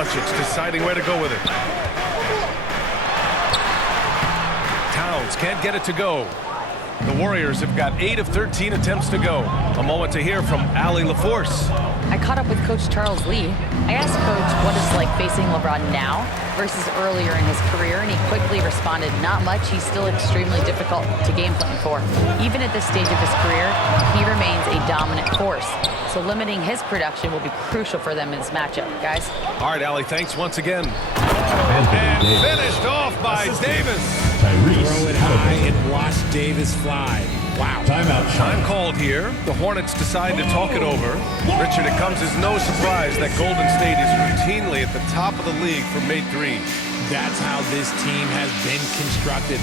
Doncic deciding where to go with it. Towns can't get it to go. The Warriors have got 8 of 13 attempts to go. A moment to hear from Allie LaForce. I caught up with Coach Charles Lee. I asked Coach what it's like facing LeBron now versus earlier in his career, and he quickly responded, not much. He's still extremely difficult to game plan for. Even at this stage of his career, he remains a dominant force. So limiting his production will be crucial for them in this matchup, guys. All right, Allie, thanks once again. And finished off by Davis. Throw it high and watch Davis fly. Wow. Time called here. The Hornets decide to talk it over. Richard, it comes as no surprise that Golden State is routinely at the top of the league for made threes. That's how this team has been constructed.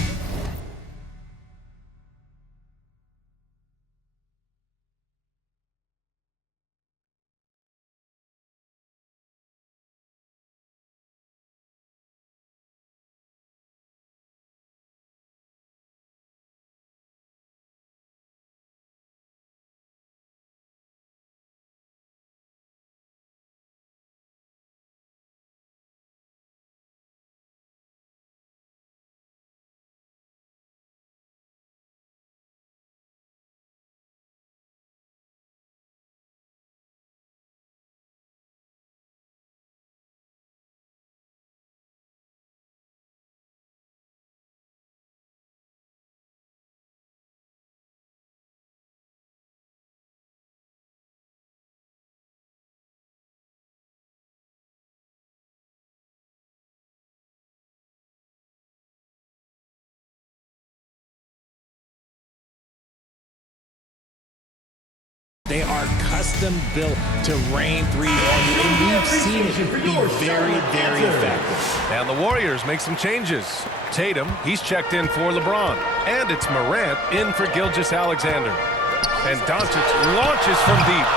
They are custom built to rain threes on you, and we've seen it be very, very effective. And the Warriors make some changes. Tatum, he's checked in for LeBron. And it's Morant in for Gilgeous-Alexander. And Doncic launches from deep.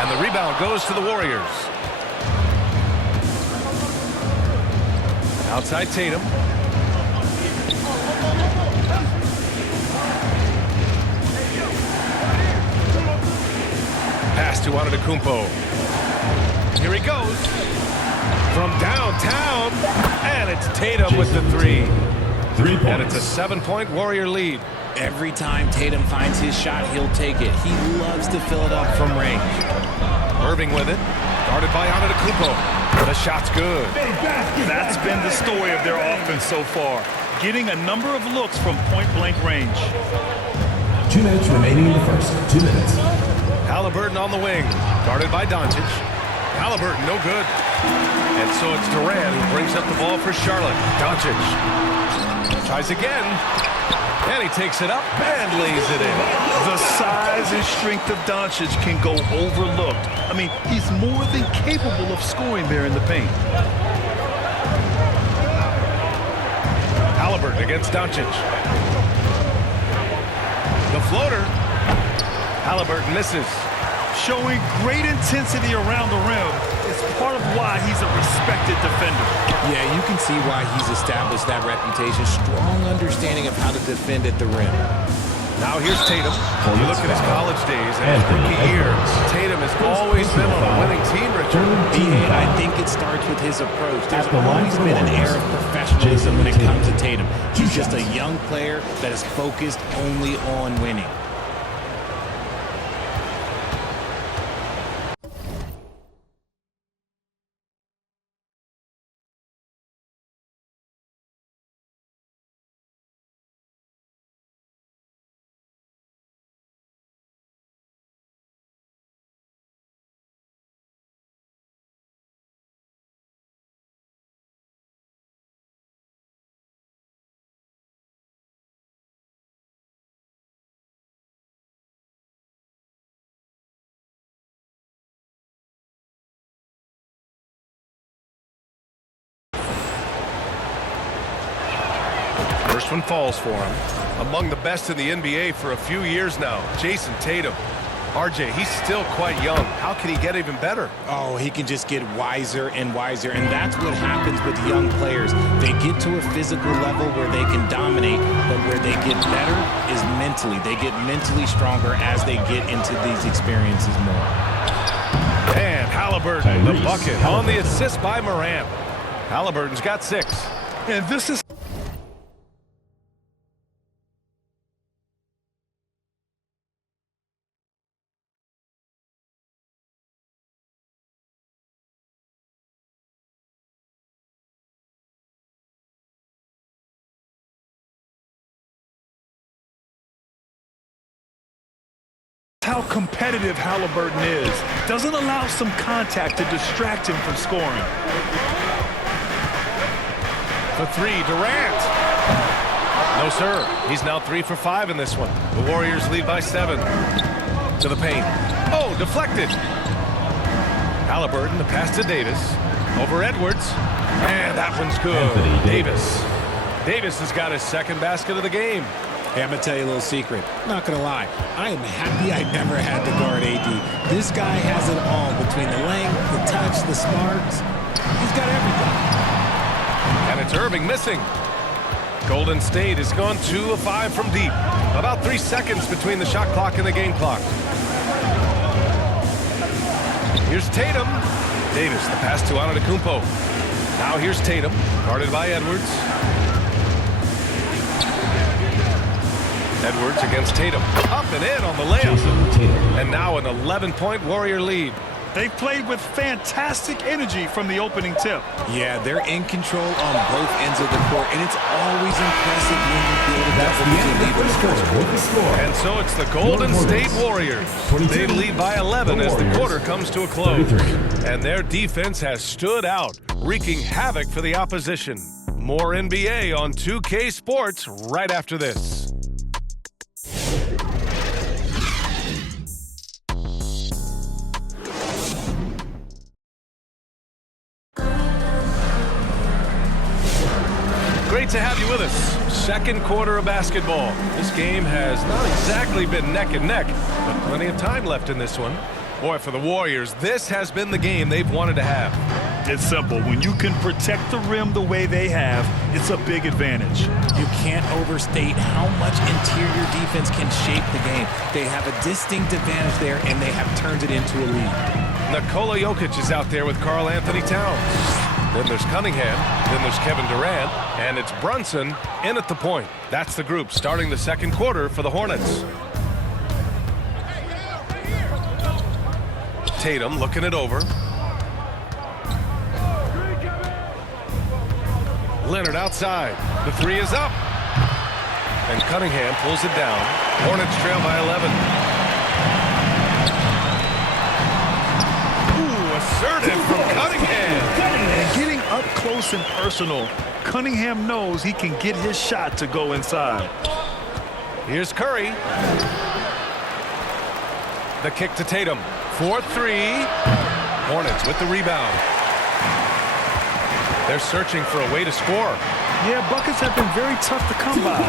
And the rebound goes to the Warriors. Outside Tatum. Pass to Antetokounmpo. Here he goes. From downtown. And it's Tatum with the three. 3 points. And it's a 7-point Warrior lead. Every time Tatum finds his shot, he'll take it. He loves to fill it up from range. Irving with it. Guarded by Antetokounmpo. The shot's good. That's been the story of their offense so far. Getting a number of looks from point-blank range. 2 minutes remaining in the first. 2 minutes. Halliburton on the wing. Guarded by Doncic. Halliburton, no good. And so it's Durant who brings up the ball for Charlotte. Doncic tries again. And he takes it up and lays it in. The size and strength of Doncic can go overlooked. I mean, he's more than capable of scoring there in the paint. Halliburton against Doncic. The floater. Halliburton misses. Showing great intensity around the rim is part of why he's a respected defender. Yeah, you can see why he's established that reputation. Strong understanding of how to defend at the rim. Now here's Tatum. You look at his college days and his rookie year. Tatum has always been on a winning team, Richard. And I think it starts with his approach. There's always been an air of professionalism when it comes to Tatum. He's just a young player that is focused only on winning. First one falls for him. Among the best in the NBA for a few years now, Jason Tatum. RJ, he's still quite young. How can he get even better? Oh, he can just get wiser and wiser, and that's what happens with young players. They get to a physical level where they can dominate, but where they get better is mentally. They get mentally stronger as they get into these experiences more. And Halliburton, the bucket on the assist by Morant. Halliburton's got 6. And this is how competitive Halliburton is. Doesn't allow some contact to distract him from scoring. For 3, Durant. No, sir. He's now 3 for 5 in this one. The Warriors lead by 7. To the paint. Oh, deflected. Halliburton, the pass to Davis. Over Edwards. And that one's good. Davis. Davis has got his second basket of the game. Hey, I'm going to tell you a little secret. I'm not going to lie. I am happy I never had to guard AD. This guy has it all between the length, the touch, the smarts. He's got everything. And it's Irving missing. Golden State has gone 2 of 5 from deep. About 3 seconds between the shot clock and the game clock. Here's Tatum. Davis, the pass to Antetokounmpo. Now here's Tatum, guarded by Edwards. Edwards against Tatum. Up and in on the layup. And now an 11-point Warrior lead. They played with fantastic energy from the opening tip. Yeah, they're in control on both ends of the court, and it's always impressive when you build a double-digit lead with the first. And so it's the Golden State Warriors. They lead by 11 as the quarter comes to a close. And their defense has stood out, wreaking havoc for the opposition. More NBA on 2K Sports right after this. Great to have you with us. Second quarter of basketball. This game has not exactly been neck and neck, but plenty of time left in this one. Boy, for the Warriors, this has been the game they've wanted to have. It's simple. When you can protect the rim the way they have, it's a big advantage. You can't overstate how much interior defense can shape the game. They have a distinct advantage there, and they have turned it into a lead. Nikola Jokic is out there with Karl Anthony Towns. Then there's Cunningham. Then there's Kevin Durant. And it's Brunson in at the point. That's the group starting the second quarter for the Hornets. Tatum looking it over. Leonard outside. The 3 is up. And Cunningham pulls it down. Hornets trail by 11. Ooh, assertive from Cunningham. And getting up close and personal, Cunningham knows he can get his shot to go inside. Here's Curry. The kick to Tatum. 4-3. Hornets with the rebound. They're searching for a way to score. Yeah, buckets have been very tough to come by.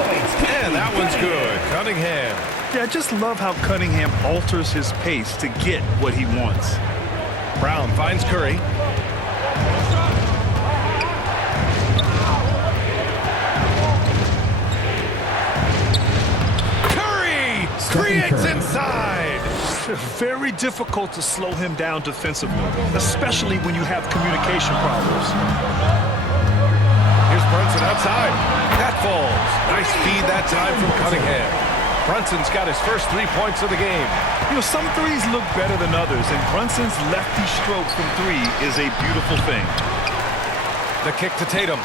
And that one's good. Cunningham. Yeah, I just love how Cunningham alters his pace to get what he wants. Brown finds Curry. Curry creates inside. Very difficult to slow him down defensively, especially when you have communication problems. Here's Brunson outside. That falls. Nice feed that time from Cunningham. Brunson's got his first 3 points of the game. You know, some threes look better than others, and Brunson's lefty stroke from 3 is a beautiful thing. The kick to Tatum.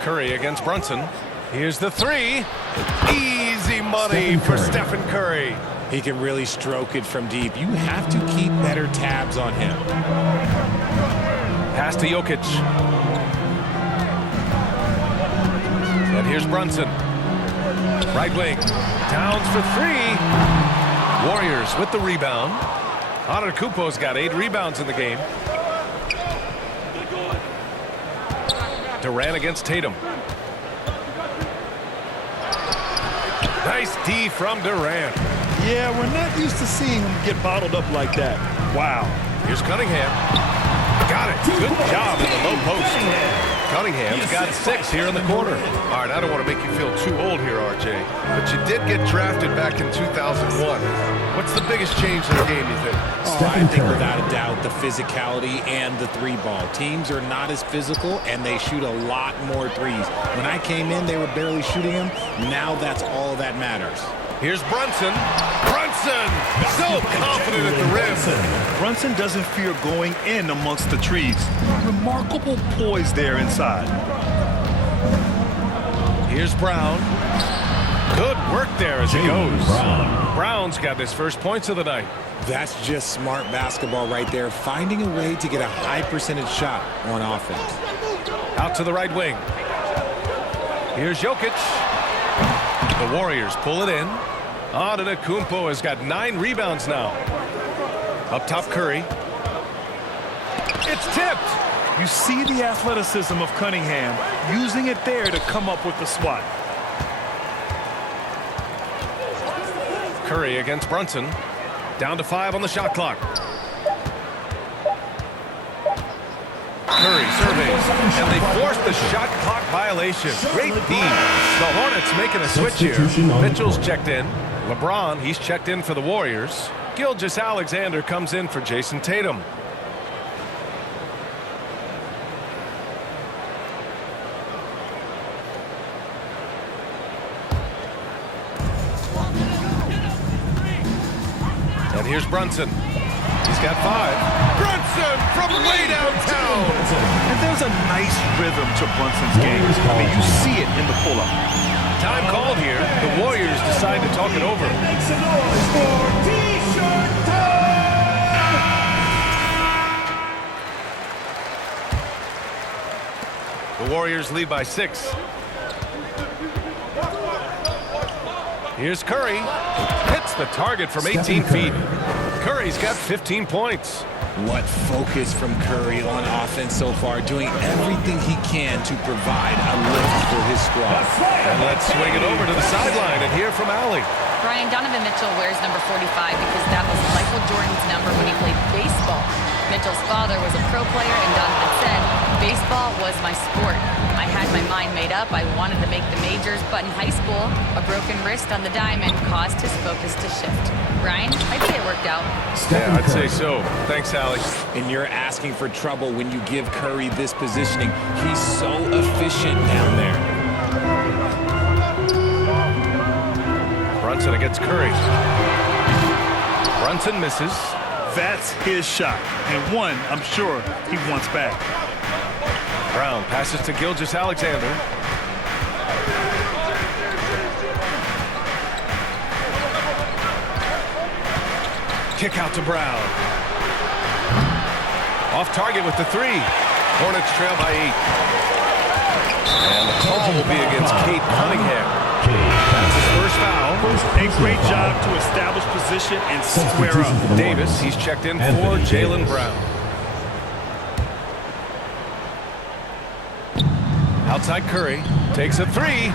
Curry against Brunson. Here's the 3. Easy money for Stephen Curry. He can really stroke it from deep. You have to keep better tabs on him. Pass to Jokic. And here's Brunson. Right wing. Towns for 3. Warriors with the rebound. Antetokounmpo's got 8 rebounds in the game. Durant against Tatum. Nice D from Durant. Yeah, we're not used to seeing him get bottled up like that. Wow. Here's Cunningham. Got it. Good job in the low post. Cunningham's got 6 here in the quarter. All right, I don't want to make you feel too old here, RJ, but you did get drafted back in 2001. What's the biggest change in the game, you think? I think without a doubt the physicality and the three ball. Teams are not as physical and they shoot a lot more threes. When I came in, they were barely shooting them. Now that's all that matters. Here's Brunson. Brunson! So confident at the rim. Brunson doesn't fear going in amongst the trees. Remarkable poise there inside. Here's Brown. Good work there as it goes. Brown's got his first points of the night. That's just smart basketball right there, finding a way to get a high percentage shot on offense. Out to the right wing. Here's Jokic. The Warriors pull it in. Antetokounmpo has got 9 rebounds now. Up top, Curry. It's tipped. You see the athleticism of Cunningham, using it there to come up with the swat. Curry against Brunson. Down to 5 on the shot clock. Curry surveys, and they force the shot clock violation. Great D. The Hornets making a switch here. Mitchell's checked in. LeBron, he's checked in for the Warriors. Gilgeous-Alexander comes in for Jason Tatum. And here's Brunson. He's got 5. Brunson from way downtown. And there's a nice rhythm to Brunson's game. I mean, you see it in the pull-up. Time called here. The Warriors decide to talk it over. The Warriors lead by 6. Here's Curry. Hits the target from 18 feet. Curry's got 15 points. What focus from Curry on offense so far, doing everything he can to provide a lift for his squad. And let's swing it over to the sideline and hear from Allie. Brian, Donovan Mitchell wears number 45 because that was Michael Jordan's number when he played baseball. Mitchell's father was a pro player, and Donovan said, baseball was my sport. I had my mind made up. I wanted to make the majors, but in high school, a broken wrist on the diamond caused his focus to shift. Brian, I think it worked out. Yeah, I'd say so. Thanks, Allie. And you're asking for trouble when you give Curry this positioning. He's so efficient down there. Brunson against Curry. Brunson misses. That's his shot, and one I'm sure he wants back. Brown passes to Gilgeous-Alexander. Kick out to Brown. Off target with the 3. Hornets trail by 8. And the call will be against Cade Cunningham. That's his first foul. A great job to establish position and square up. Davis, he's checked in for Jaylen Brown. Outside Curry, takes a 3.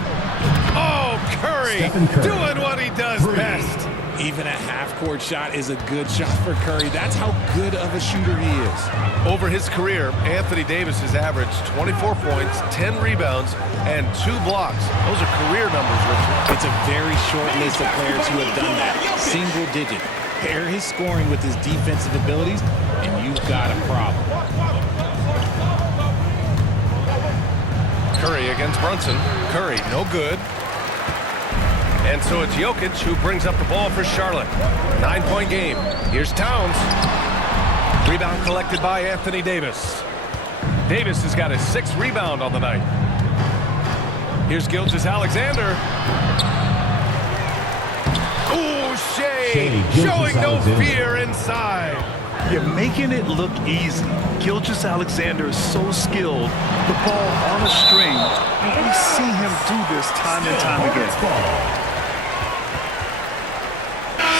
Oh, Curry, doing what he does best. Even a half-court shot is a good shot for Curry. That's how good of a shooter he is. Over his career, Anthony Davis has averaged 24 points, 10 rebounds, and 2 blocks. Those are career numbers, Richard. It's a very short list of players who have done that. Single digit. Pair his scoring with his defensive abilities, and you've got a problem. Curry against Brunson. Curry, no good. And so it's Jokic who brings up the ball for Charlotte. 9-point game. Here's Towns. Rebound collected by Anthony Davis. Davis has got his 6th rebound on the night. Here's Gilgeous-Alexander. Ooh, Shea showing no fear inside. You're making it look easy. Gilgeous-Alexander is so skilled. The ball on a string. And we see him do this time and time again.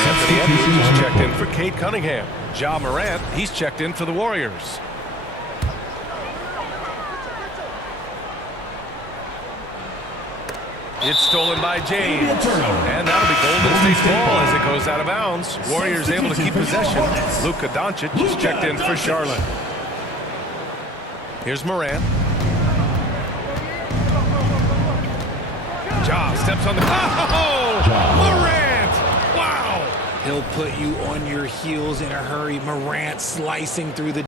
Anthony Edwards is checked in for Cade Cunningham. Ja Morant, he's checked in for the Warriors. It's stolen by James. And that'll be Golden State's ball as it goes out of bounds. Warriors able to keep possession. Luka Doncic is checked in for Charlotte. Here's Morant. Ja steps on the... Oh! Morant! Wow! He'll put you on your heels in a hurry. Morant slicing through the